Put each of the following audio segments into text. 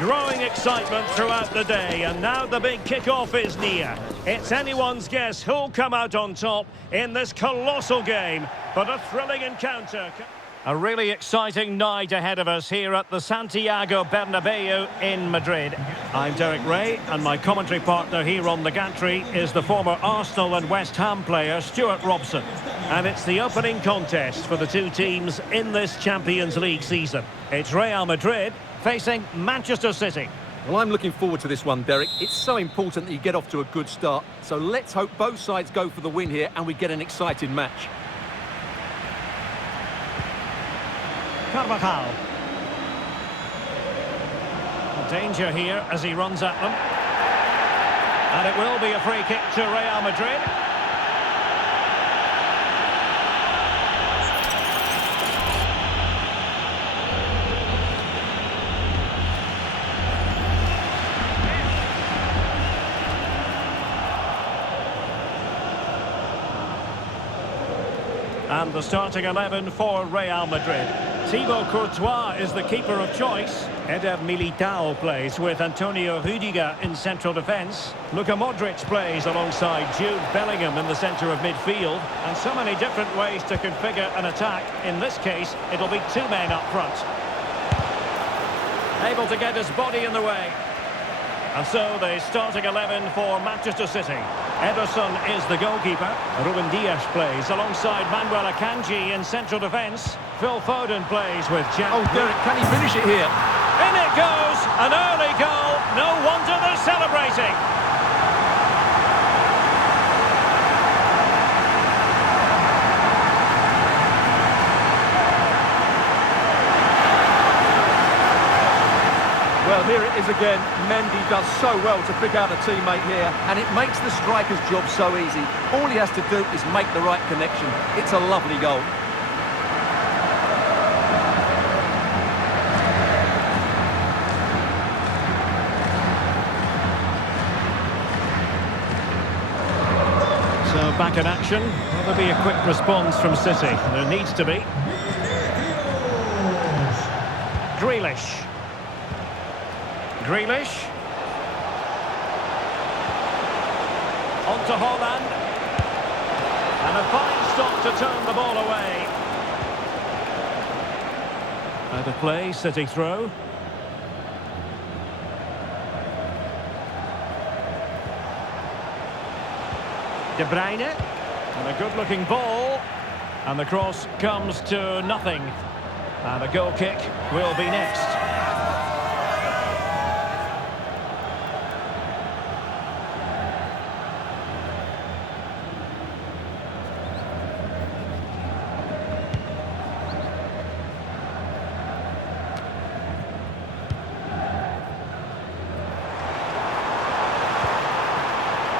Growing excitement throughout the day, and now the big kick-off is near. It's anyone's guess who'll come out on top in this colossal game, but a thrilling encounter. A really exciting night ahead of us here at the Santiago Bernabeu in Madrid. I'm Derek Ray, and my commentary partner here on the gantry is the former Arsenal and West Ham player Stuart Robson. And it's the opening contest for the two teams in this Champions League season. It's Real Madrid facing Manchester City. Well, I'm looking forward to this one, Derek. It's so important that you get off to a good start. So let's hope both sides go for the win here and we get an exciting match. Carvajal. Danger here as he runs at them. And it will be a free kick to Real Madrid. And the starting 11 for Real Madrid. Thibaut Courtois is the keeper of choice. Eder Militao plays with Antonio Rudiger in central defence. Luka Modric plays alongside Jude Bellingham in the centre of midfield. And so many different ways to configure an attack. In this case, it'll be two men up front. Able to get his body in the way. And so the starting 11 for Manchester City. Ederson is the goalkeeper. Ruben Dias plays alongside Manuel Akanji in central defence. Phil Foden plays with Jack. Oh, Derek, can he finish it here? In it goes! An early goal. No wonder they're celebrating. Well, here it is again. Mendy does so well to pick out a teammate here, and it makes the striker's job so easy. All he has to do is make the right connection. It's a lovely goal. So back in action. Will there be a quick response from City? There needs to be. Grealish. Grealish. On to Haaland. And a fine stop to turn the ball away. Out of play, City throw. De Bruyne. And a good-looking ball. And the cross comes to nothing. And a goal kick will be next.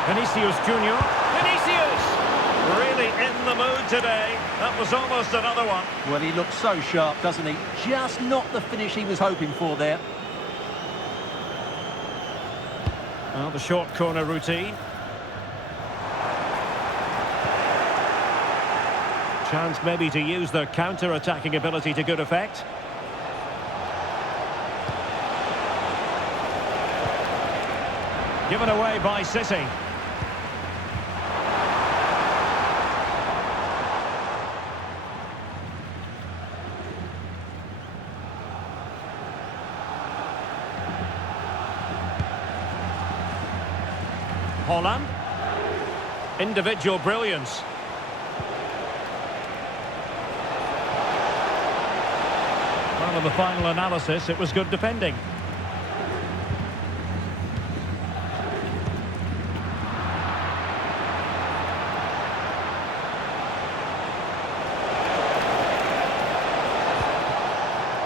Vinicius Junior. Vinicius! Really in the mood today. That was almost another one. Well, he looks so sharp, doesn't he? Just not the finish he was hoping for there. Well, the short corner routine. Chance maybe to use their counter-attacking ability to good effect. Given away by City. Haaland. Individual brilliance. Well, in the final analysis, it was good defending.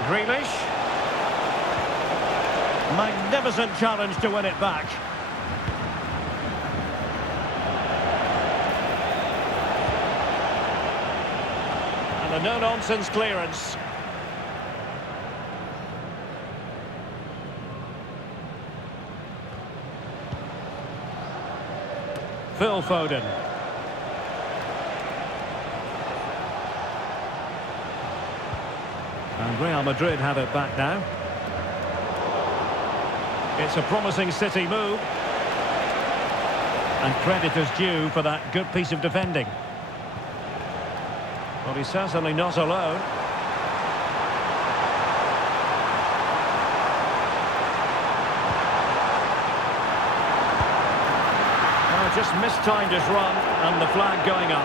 Grealish. Magnificent challenge to win it back. And a no-nonsense clearance. Phil Foden. And Real Madrid have it back now. It's a promising City move. And credit is due for that good piece of defending. Well, he's certainly not alone. Just mistimed his run, and the flag going up.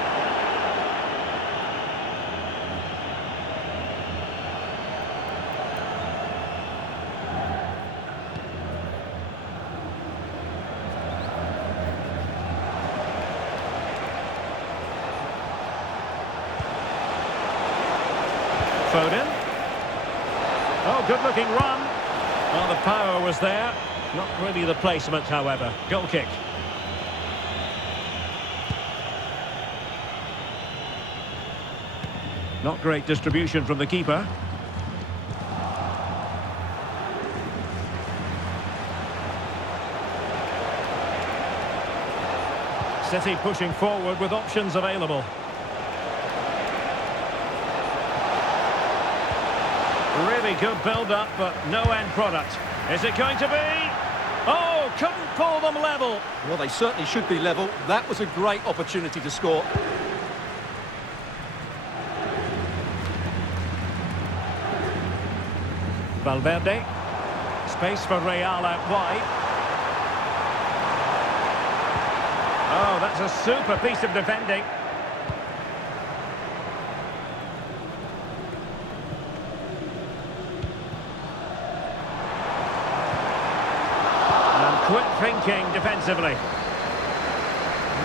Foden. Oh, good-looking run. Well, the power was there. Not really the placement, however. Goal kick. Not great distribution from the keeper. City pushing forward with options available. Really good build-up, but no end product. Is it going to be? Oh, couldn't pull them level. Well, they certainly should be level. That was a great opportunity to score. Valverde. Space for Real out wide. Oh, that's a super piece of defending. And quick thinking defensively.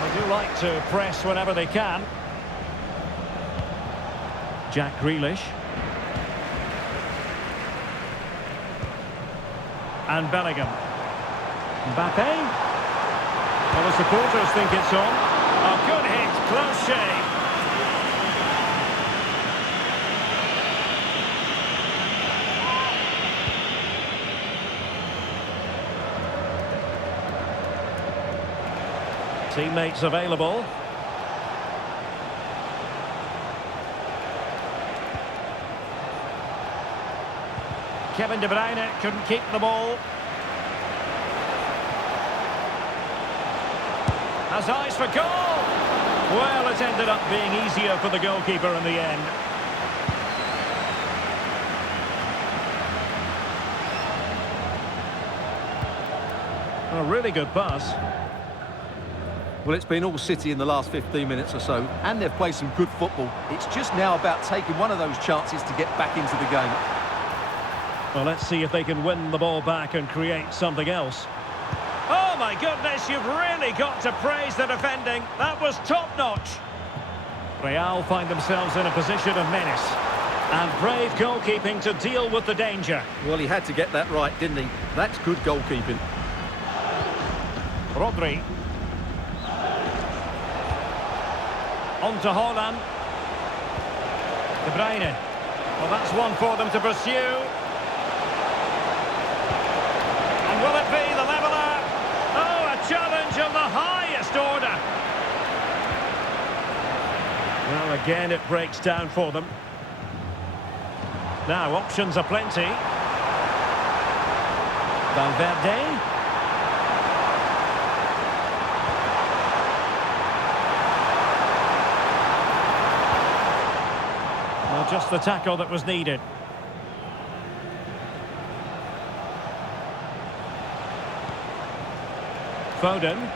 They do like to press whenever they can. Jack Grealish. And Bellingham. Mbappe. Well, the supporters think it's on. A good hit, close shave. Teammates available. Kevin De Bruyne couldn't keep the ball. Has eyes for goal. Well, it ended up being easier for the goalkeeper in the end. A really good pass. Well, it's been all City in the last 15 minutes or so, and they've played some good football. It's just now about taking one of those chances to get back into the game. Well, let's see if they can win the ball back and create something else. Oh, my goodness, you've really got to praise the defending. That was top-notch. Real find themselves in a position of menace. And brave goalkeeping to deal with the danger. Well, he had to get that right, didn't he? That's good goalkeeping. Rodri. On to Haaland. De Bruyne. Well, that's one for them to pursue. And will it be the leveller? Oh, a challenge of the highest order. Well, again, it breaks down for them. Now, options are plenty. Valverde. Well, just the tackle that was needed. Foden.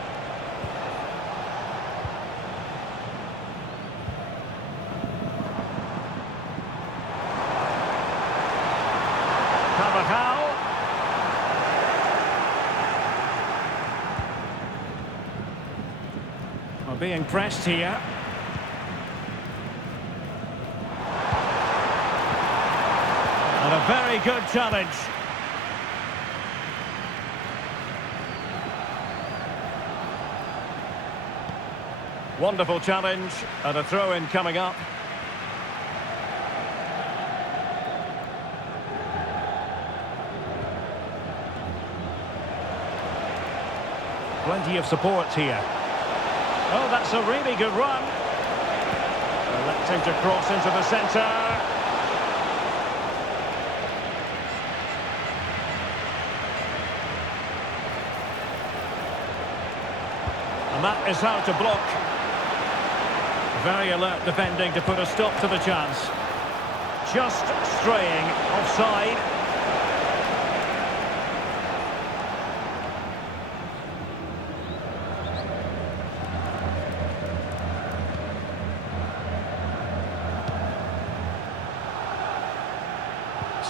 Carvajal. Well, being pressed here. And a very good challenge. Wonderful challenge, and a throw-in coming up. Plenty of support here. Oh, that's a really good run. Electing to cross into the centre. And that is how to block. Very alert defending to put a stop to the chance. Just straying offside.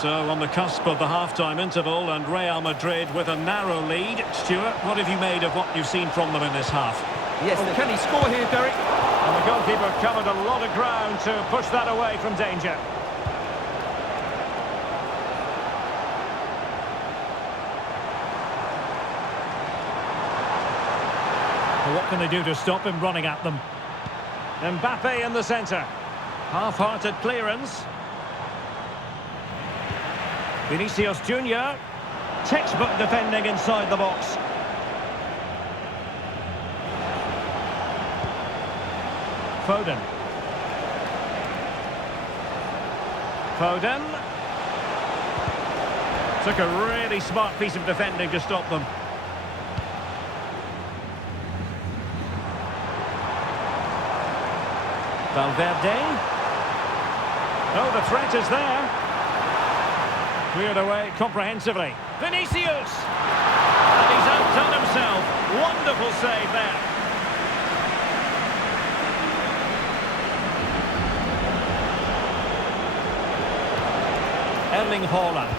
So on the cusp of the half-time interval, and Real Madrid with a narrow lead. Stuart, what have you made of what you've seen from them in this half? Yes, can he score here, Derek? And the goalkeeper covered a lot of ground to push that away from danger. Well, what can they do to stop him running at them? Mbappe in the centre. Half-hearted clearance. Vinicius Junior. Textbook defending inside the box. Foden. Foden. Took a really smart piece of defending to stop them. Valverde. Oh, the threat is there. Cleared away comprehensively. Vinicius! And he's outdone himself. Wonderful save there. Erling Haaland.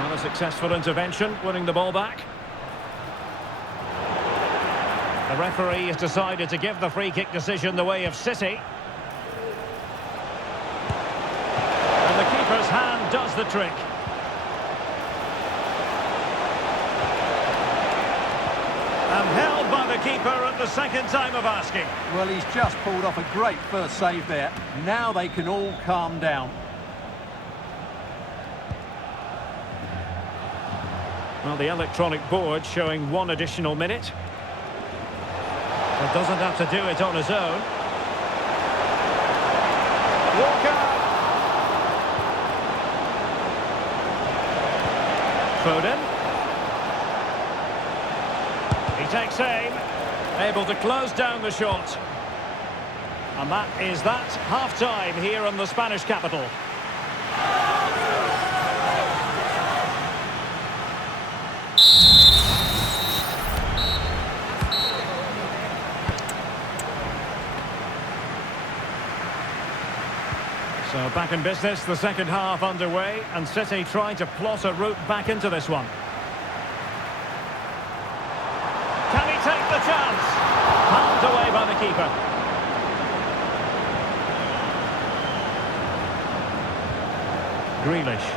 Not a successful intervention, winning the ball back. The referee has decided to give the free kick decision the way of City. And the keeper's hand does the trick. And held by the keeper at the second time of asking. Well, he's just pulled off a great first save there. Now they can all calm down. Well, the electronic board showing 1 additional minute. But doesn't have to do it on his own. Walker! Foden. He takes aim. Able to close down the shot. And that is that. Half-time here in the Spanish capital. So back in business, the second half underway, and City trying to plot a route back into this one. Can he take the chance? Palmed away by the keeper. Grealish.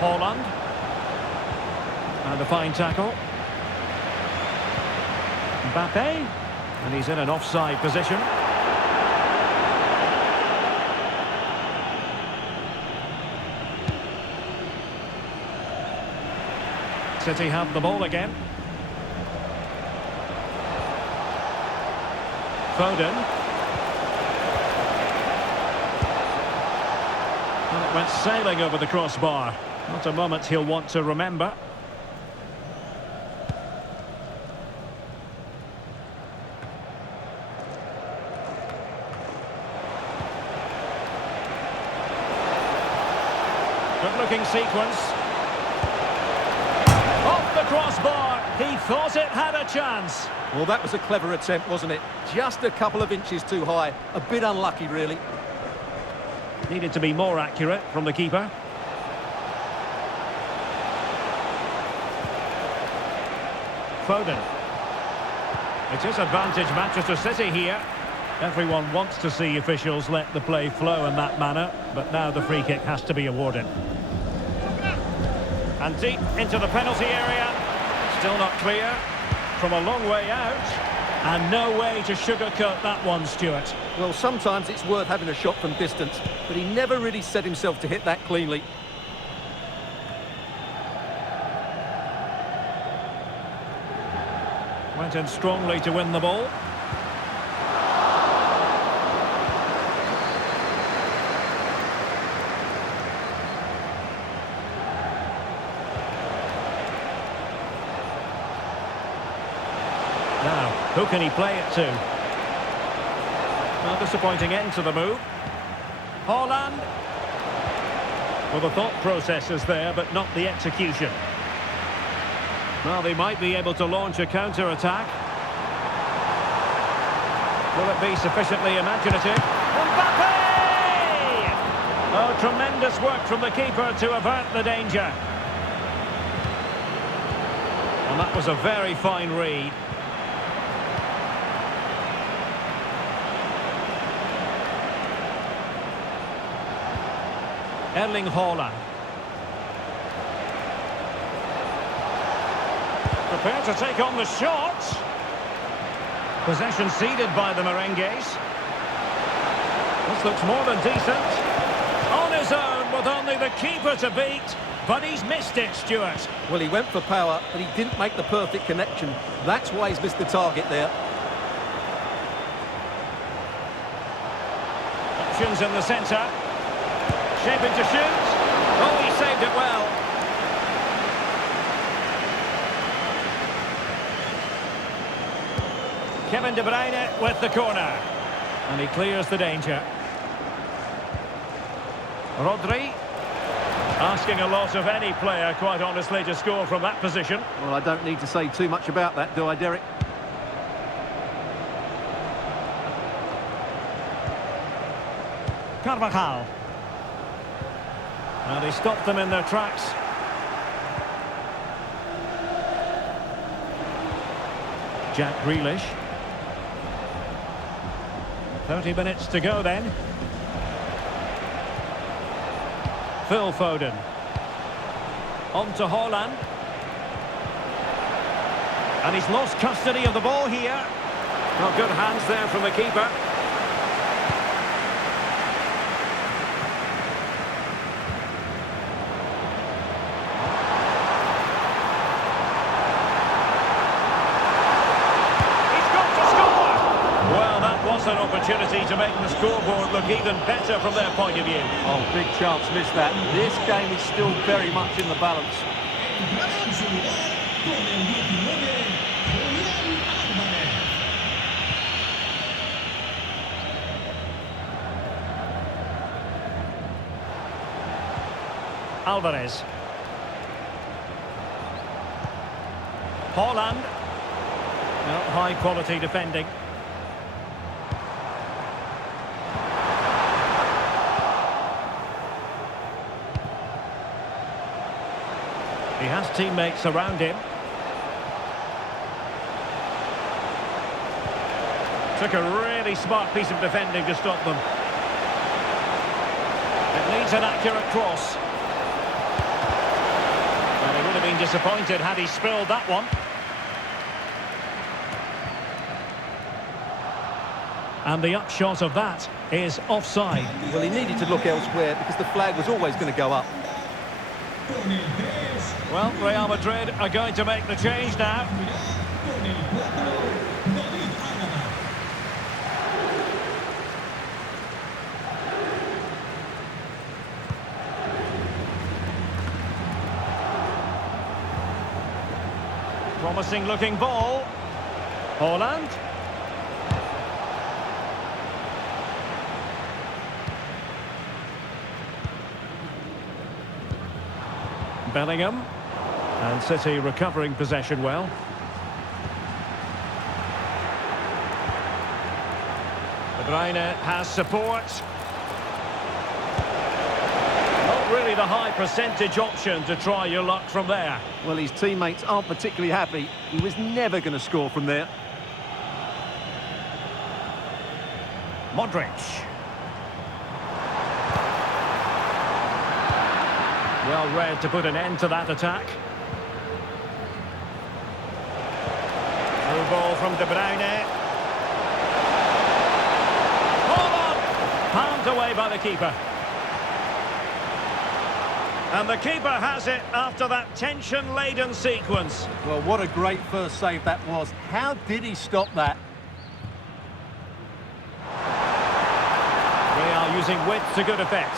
Haaland. And a fine tackle. Mbappe. And he's in an offside position. City have the ball again. Foden. Well, it went sailing over the crossbar. Not a moment he'll want to remember. Good-looking sequence. Off the crossbar. He thought it had a chance. Well, that was a clever attempt, wasn't it? Just a couple of inches too high. A bit unlucky, really. Needed to be more accurate from the keeper. Foden. It is advantage Manchester City here. Everyone wants to see officials let the play flow in that manner, but now the free kick has to be awarded. And deep into the penalty area. Still not clear. From a long way out. And no way to sugarcoat that one, Stuart. Well, sometimes it's worth having a shot from distance, but he never really set himself to hit that cleanly. Went in strongly to win the ball. Who can he play it to? Well, disappointing end to the move. Haaland. Well, the thought process is there, but not the execution. Well, they might be able to launch a counter-attack. Will it be sufficiently imaginative? Mbappe! Oh, tremendous work from the keeper to avert the danger. And that was a very fine read. Erling Haaland. Prepared to take on the shot. Possession ceded by the Merengues. This looks more than decent. On his own with only the keeper to beat. But he's missed it, Stuart. Well, he went for power, but he didn't make the perfect connection. That's why he's missed the target there. Options in the centre. Shaping to shoot. Oh, he saved it well. Kevin De Bruyne with the corner. And he clears the danger. Rodri. Asking a lot of any player, quite honestly, to score from that position. Well, I don't need to say too much about that, do I, Derek? Carvajal. And he stopped them in their tracks. Jack Grealish. 30 minutes to go then. Phil Foden. On to Haaland. And he's lost custody of the ball here. Well, good hands there from the keeper. He's got to score! Well, that was an opportunity to make the scoreboard look even better from their point of view. Oh, big chance missed that. This game is still very much in the balance. Alvarez. Haaland. Well, high quality defending. He has teammates around him. Took a really smart piece of defending to stop them. It needs an accurate cross. Well, he would have been disappointed had he spilled that one. And the upshot of that is offside. Well, he needed to look elsewhere because the flag was always going to go up. Well, Real Madrid are going to make the change now. Promising looking ball. Haaland. Bellingham. And City recovering possession well. De Bruyne has support. Not really the high percentage option to try your luck from there. Well, his teammates aren't particularly happy. He was never going to score from there. Modric. Well read to put an end to that attack. Through ball from De Bruyne. Hold on! Palmed away by the keeper. And the keeper has it after that tension-laden sequence. Well, what a great first save that was. How did he stop that? Real using width to good effect.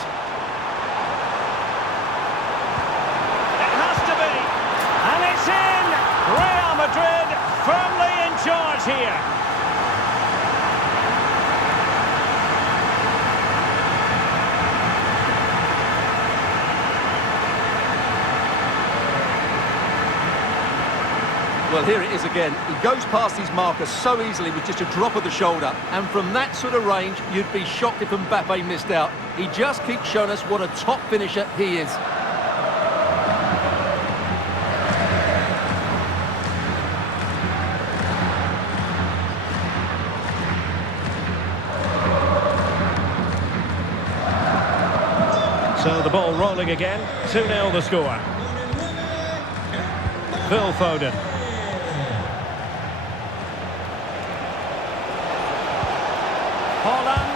And it's in! Real Madrid firmly in charge here. Well, here it is again. He goes past his marker so easily with just a drop of the shoulder. And from that sort of range, you'd be shocked if Mbappe missed out. He just keeps showing us what a top finisher he is. So the ball rolling again. 2-0 the score. Phil Foden. Holland.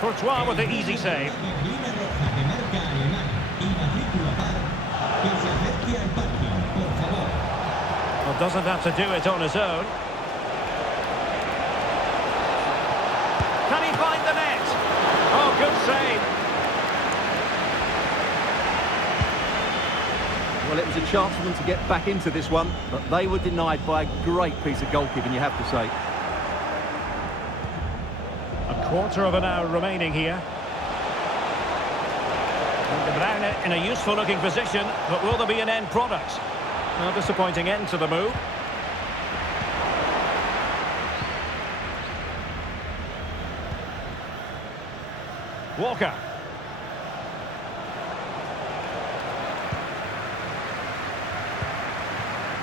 Courtois with the easy save. Well, doesn't have to do it on his own. Can he find the net? Oh, good save. Well, it was a chance for them to get back into this one, but they were denied by a great piece of goalkeeping, you have to say. A quarter of an hour remaining here. And De Bruyne in a useful-looking position, but will there be an end product? A disappointing end to the move. Walker.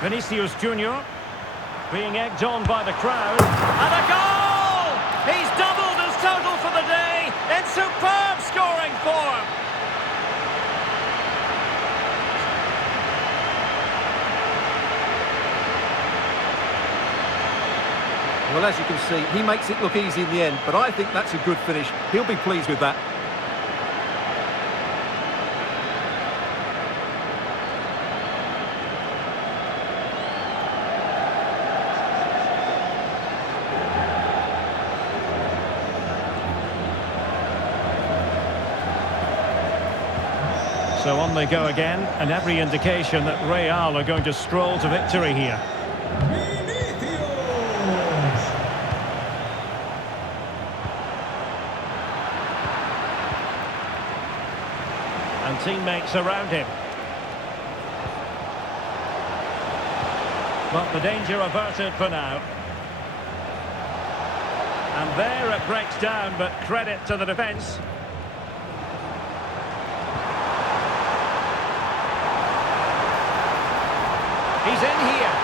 Vinicius Junior being egged on by the crowd. And a goal! He's doubled his total for the day in superb scoring form. Well, as you can see, he makes it look easy in the end, but I think that's a good finish. He'll be pleased with that. So on they go again, and every indication that Real are going to stroll to victory here. And teammates around him. But the danger averted for now. And there it breaks down, but credit to the defence. He's in here.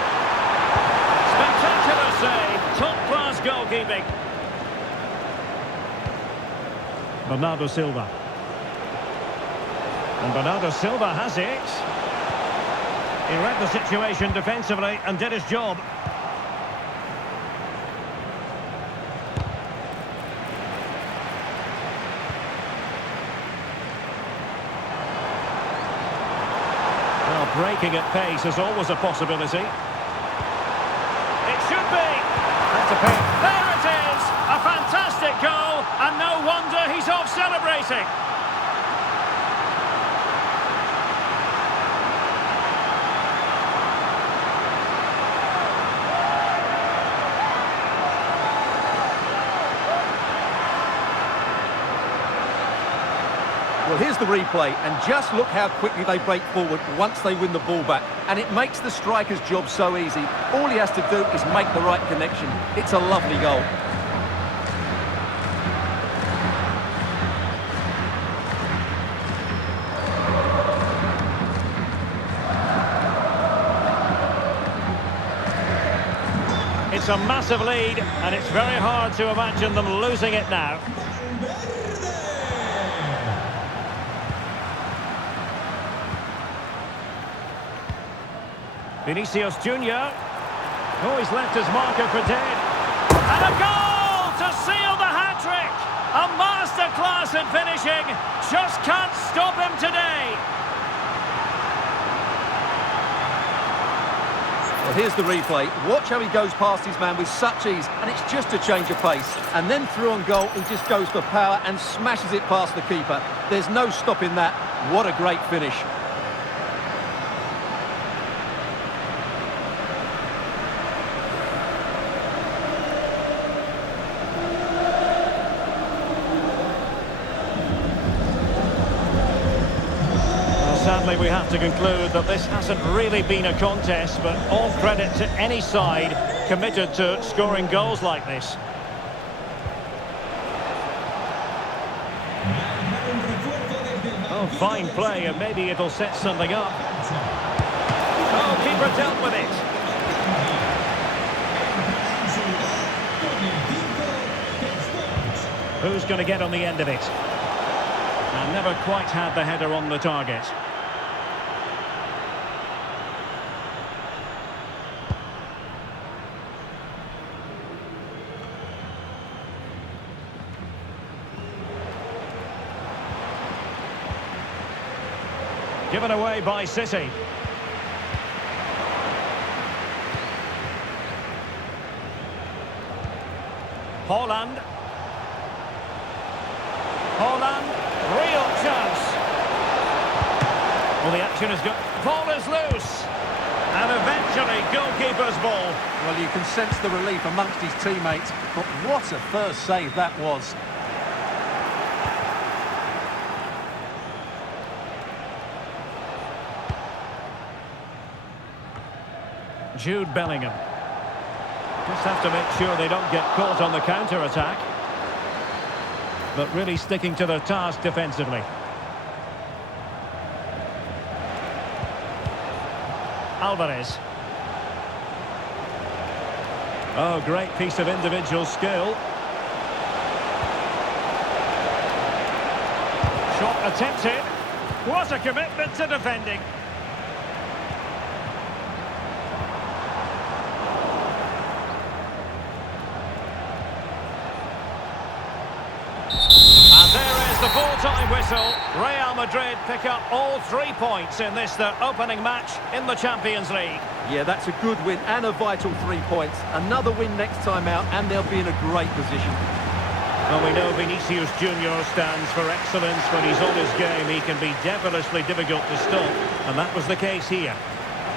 Spectacular save. Top-class goalkeeping. Bernardo Silva. And Bernardo Silva has it. He read the situation defensively and did his job. Well, breaking at pace is always a possibility. It should be. That's a pick. There it is. A fantastic goal, and no wonder he's off celebrating. Well, here's the replay, and just look how quickly they break forward once they win the ball back. And it makes the striker's job so easy. All he has to do is make the right connection. It's a lovely goal. It's a massive lead, and it's very hard to imagine them losing it now. Vinicius Junior. Oh, he's left his marker for dead. And a goal to seal the hat-trick! A masterclass in finishing. Just can't stop him today. Well, here's the replay. Watch how he goes past his man with such ease, and it's just a change of pace. And then through on goal, he just goes for power and smashes it past the keeper. There's no stopping that. What a great finish. we have to conclude that this hasn't really been a contest, but all credit to any side committed to scoring goals like this. Oh, fine play, and maybe it'll set something up. Oh, keeper dealt with it. Who's going to get on the end of it? And never quite had the header on the target. Given away by City. Haaland. Haaland, real chance. Well, the action has got... Ball is loose. And eventually, goalkeeper's ball. Well, you can sense the relief amongst his teammates, but what a first save that was. Jude Bellingham. Just have to make sure they don't get caught on the counter-attack. But really sticking to their task defensively. Alvarez. Oh, great piece of individual skill. Shot attempted. What a commitment to defending. The full-time whistle. Real Madrid pick up all 3 points in this, their opening match in the Champions League. Yeah, that's a good win and a vital 3 points. Another win next time out and they'll be in a great position. Well, we know Vinicius Junior stands for excellence. When he's on his game, he can be devilishly difficult to stop, and that was the case here.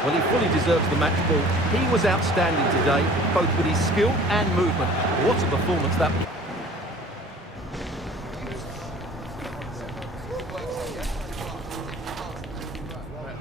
Well, he fully deserves the match ball. He was outstanding today, both with his skill and movement. What a performance that was.